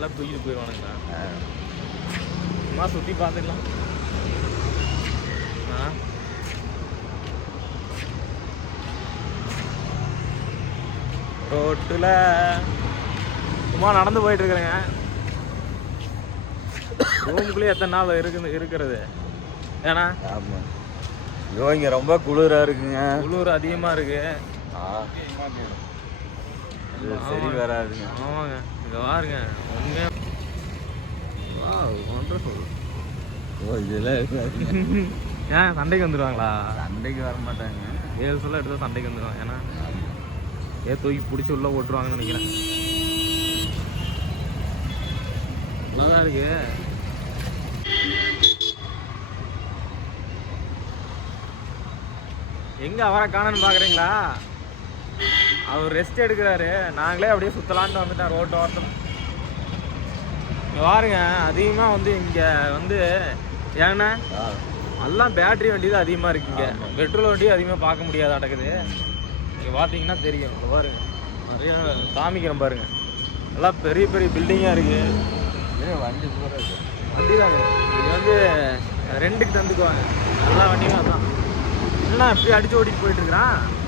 நல்லா தூக்கிட்டு போயிடுவானுங்கண்ணா சும்மா சுற்றி பார்த்துக்கலாம். ஆ. ரோட்டில் சும்மா நடந்து போயிட்டு இருக்கிறேங்க ரூமுக்குள்ளேயே எத்தனை நாள் இருக்குது இருக்கிறது? ஏன்னா? ஆமாம் ஐயோ இங்கே ரொம்ப குளிராக இருக்குங்க. குளிர் அதிகமாக இருக்கு. சரி வராதுங்க. ஆமாங்க. இங்கே பாருங்க உண்மையாக ஒன்றர் ஓ இதெல்லாம் இருக்காது ஏன் சண்டைக்கு வந்துடுவாங்களா சண்டைக்கு வர மாட்டாங்க. ஏழு சொல்ல எடுத்து சண்டைக்கு வந்துடுவாங்க ஏன்னா ஏ தூக்கி பிடிச்சி உள்ள ஓட்டுருவாங்கன்னு நினைக்கிறேன். நல்லாதான் இருக்கு. எங்க அவரை காணன்னு பாக்குறீங்களா? அவர் ரெஸ்ட் எடுக்கிறாரு. நாங்களே அப்படியே சுத்தலான்ட்டு வந்துட்டோம் ரோட்டு ஓரத்தில். இங்க பாருங்க அதிகமாக வந்து இங்கே வந்து ஏன்னா எல்லாம் பேட்டரி வண்டி தான் அதிகமாக இருக்குங்க பெட்ரோல் வண்டி அதிகமாக பார்க்க முடியாது அடக்குது. நீங்கள் பார்த்தீங்கன்னா தெரியும். இங்க பாருங்க. நிறைய காமிக்கிறேன் பாருங்க. எல்லாம் பெரிய பெரிய பில்டிங்காக இருக்கு. ஏ வண்டி வண்டி தாங்க இது வந்து ரெண்டுக்கு தந்துக்குவாங்க. எல்லா வண்டியும் அதான் என்ன இப்படி அடிச்சு ஓட்டிட்டு போயிட்டு இருக்கிறான்? நீங்க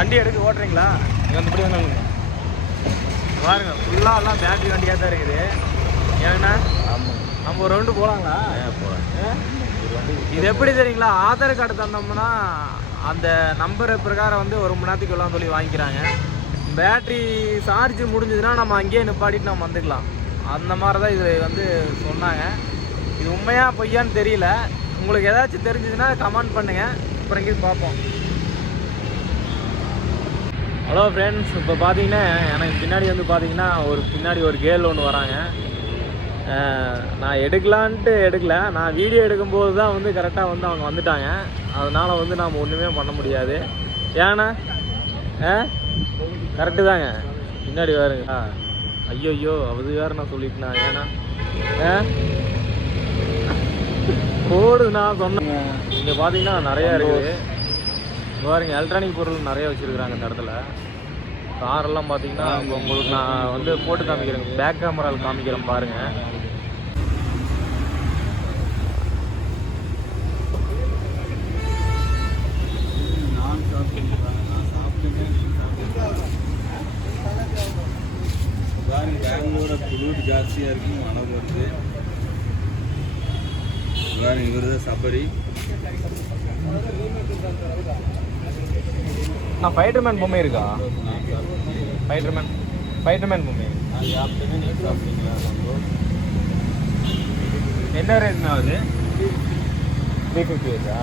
வண்டி எடுத்து ஓட்டுறீங்களா? நீங்க வந்து இப்படி வந்து பாருங்க ஃபுல்லாக எல்லாம் பேட்டரி வண்டியாக தான் இருக்குது. ஏங்கண்ணா ஆமாம் நம்ம ஒரு ரவுண்டு போகலாங்களா வண்டி இது எப்படி தெரியுங்களா? ஆதார் கார்டு தந்தோம்னா அந்த நம்பர் பிரகாரம் வந்து ஒரு மணி நேரத்துக்கு எல்லாம் சொல்லி வாங்கிக்கிறாங்க. பேட்டரி சார்ஜ் முடிஞ்சதுன்னா நம்ம அங்கேயே நிப்பாட்டிட்டு நம்ம வந்துக்கலாம். அந்த மாதிரி தான் இது வந்து சொன்னாங்க. இது உண்மையா பொய்யான்னு தெரியல. உங்களுக்கு ஏதாச்சும் தெரிஞ்சதுன்னா கமெண்ட் பண்ணுங்க. அப்புறம் இங்கே பார்ப்போம். ஹலோ ஃப்ரெண்ட்ஸ் இப்போ பார்த்தீங்கன்னா எனக்கு பின்னாடி வந்து பார்த்தீங்கன்னா ஒரு பின்னாடி ஒரு கேர்ள் ஒன்று வராங்க. நான் எடுக்கலான்ட்டு எடுக்கல. நான் வீடியோ எடுக்கும்போது தான் வந்து கரெக்டாக வந்து அவங்க வந்துட்டாங்க. அதனால் வந்து நாம் ஒன்றுமே பண்ண முடியாது. ஏன்னா ஆ? கரெக்டு தாங்க. பின்னாடி பாருங்க ஐயோ ஐயோ அது வேறு நான் சொல்லிட்டேனா? ஏன்னா ஆ? போடு நான் இங்கே பார்த்தீங்கன்னா நிறையா இருக்குது. பாருங்கள் பாருங்க எலக்ட்ரானிக் பொருள் நிறைய வச்சுருக்குறாங்க இந்த இடத்துல. காரெல்லாம் பார்த்தீங்கன்னா உங்களுக்கு நான் வந்து போட்டு காமிக்கிறேன். பேக் கேமராவில் காமிக்கிறேன் பாருங்கள் பாருங்க குளிர் ஜாஸ்தியாக இருக்கும் மனம் வருது. பாருங்க இவர் தான் சபரி. நான் ஃபைட்டர்மேன் பொம்மை இருக்கா? ஃபைட்டர்மேன் ஃபைட்டர்மேன் பொம்மை. என்ன ரேட்னா அது? த்ரீ ஃபிஃப்டி இருக்கா